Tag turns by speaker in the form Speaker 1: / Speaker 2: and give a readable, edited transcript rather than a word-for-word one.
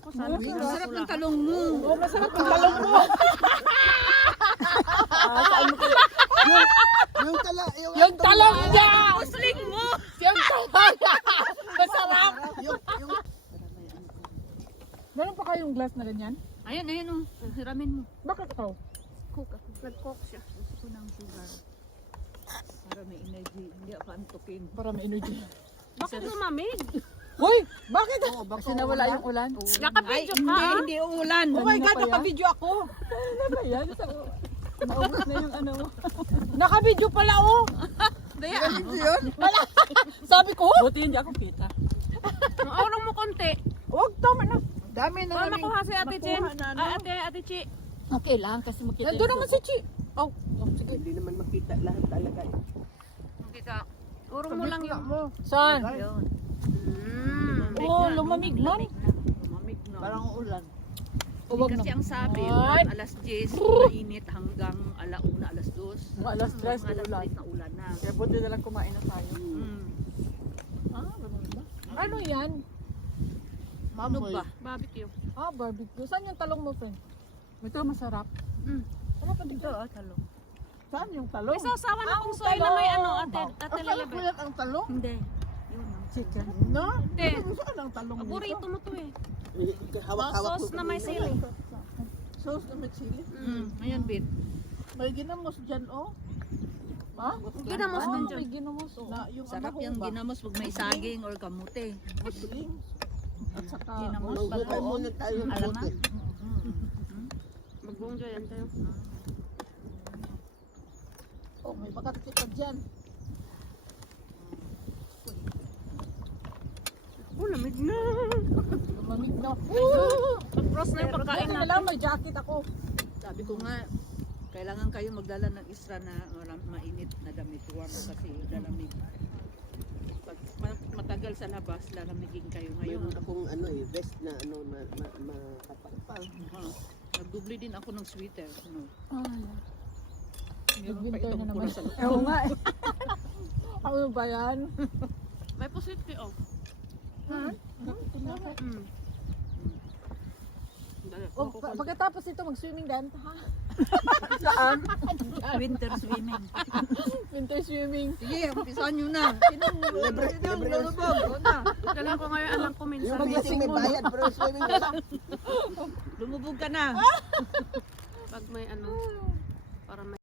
Speaker 1: ko sana.
Speaker 2: Masarap ng talong mo.
Speaker 3: Oh, masarap ang talong mo. Saan mo kaya? Yung talong niya!
Speaker 2: Pusling mo.
Speaker 3: Yung talong niya! Masarap!
Speaker 4: Yung
Speaker 3: Meron pa kayong glass na ganyan?
Speaker 2: Ayan, ayan o. Hiramin mo.
Speaker 3: Bakit ikaw?
Speaker 2: Cook ako. Nag-cook siya. Gusto ko ng sugar. Para may energy. Hindi ako antukin.
Speaker 3: Para may energy.
Speaker 1: Bakit lumamig?
Speaker 3: Hoy! Bakit? Kasi nawala yung ulan.
Speaker 1: Nakapidyo ka?
Speaker 2: Hindi uulan.
Speaker 3: Oh my God, naka-video ako. Ano ba yan? Naubos na yung ano mo. Naka-video pala oh! Sabi ko, buti hindi ako kita.
Speaker 1: Naurong mo konti.
Speaker 3: Huwag, tama na. Dami na
Speaker 1: Para
Speaker 3: namin.
Speaker 1: makuha si Ate Chen.
Speaker 3: Makuha na, ano?
Speaker 1: Ay, Ate Chi.
Speaker 2: Okay lang kasi makita.
Speaker 3: Nandun naman si Chi. Oh, sige.
Speaker 4: hindi naman makita lahat talaga.
Speaker 2: Makita.
Speaker 1: Urong mo lang yung...
Speaker 3: Saan?
Speaker 2: Ayun.
Speaker 3: Oh, lumamig man.
Speaker 2: Lumamig na.
Speaker 4: Parang ulan.
Speaker 3: Huwag
Speaker 2: Kasi
Speaker 3: na.
Speaker 2: ang sabi,
Speaker 3: Ay.
Speaker 2: alas 10, mainit hanggang alauna, alas 2.
Speaker 3: Mga alas 3
Speaker 2: Mga
Speaker 3: na
Speaker 2: alas
Speaker 3: ulan.
Speaker 2: 3 na ulan na.
Speaker 3: Kaya buti na lang kumain na tayo. Ganun ba? Ano yan?
Speaker 2: Ano ba?
Speaker 1: Barbecue.
Speaker 3: Barbecue. Saan yung talong mo, friend? Ito, masarap. Ano pa dito?
Speaker 2: Talong.
Speaker 3: Saan yung talong?
Speaker 1: May sasawa na kung soy na may ano, Ate
Speaker 4: Akala ko
Speaker 1: Lelebe.
Speaker 4: yan ang talong.
Speaker 2: Hindi. Yun ang
Speaker 3: Chicken.
Speaker 4: No?
Speaker 1: Hindi.
Speaker 4: Saan ang talong dito?
Speaker 1: Paborito mo to eh.
Speaker 4: Hawak-hawak
Speaker 1: Sauce na may sili.
Speaker 4: Sauce na may chili.
Speaker 2: Ayan, Bin.
Speaker 4: May ginamos dyan, oh.
Speaker 3: Ha?
Speaker 1: Ginamos din dyan.
Speaker 3: May ginamos. Oh.
Speaker 4: Na, yung
Speaker 2: Sarap
Speaker 4: ano
Speaker 2: yung
Speaker 4: ba?
Speaker 2: ginamos pag may saging or kamote.
Speaker 4: Musling. At saka,
Speaker 2: Ginamos ba
Speaker 4: magbukay
Speaker 2: to?
Speaker 4: muna tayo ng
Speaker 2: Alam
Speaker 4: puti.
Speaker 1: Magbongga yan tayo.
Speaker 4: Oh, may bakat kita dyan.
Speaker 1: Oh, lamig na.
Speaker 3: Lumamig na.
Speaker 1: Pag-frost na yung pagkain
Speaker 3: Buti na
Speaker 1: natin.
Speaker 3: lang, may jacket ako.
Speaker 2: Sabi ko nga, kailangan kayo magdala ng extra na mainit na damit. Warm kasi lalamig. Pag matagal sa labas, lalamigin kayo ngayon.
Speaker 4: Mayroon akong ano eh, vest na ano, makapal.
Speaker 2: Nagdubli din ako ng sweater. No? Meron pa
Speaker 3: Nag-winter
Speaker 2: itong
Speaker 3: na naman.
Speaker 2: pula sa loob.
Speaker 3: Oo nga eh. Ano ba yan?
Speaker 1: May positive oh.
Speaker 3: Oh, pagkatapos ito, mag-swimming din. Ha? Saan?
Speaker 2: Winter swimming.
Speaker 3: Winter swimming.
Speaker 2: Sige, umpisahan nyo na.
Speaker 4: Libre.
Speaker 2: Lulubog. O na.
Speaker 1: Galing ko ngayon alam ko minsan.
Speaker 4: Yung meeting may bayad, pero swimming na lang.
Speaker 2: Lumubog ka na.
Speaker 1: Pag may ano.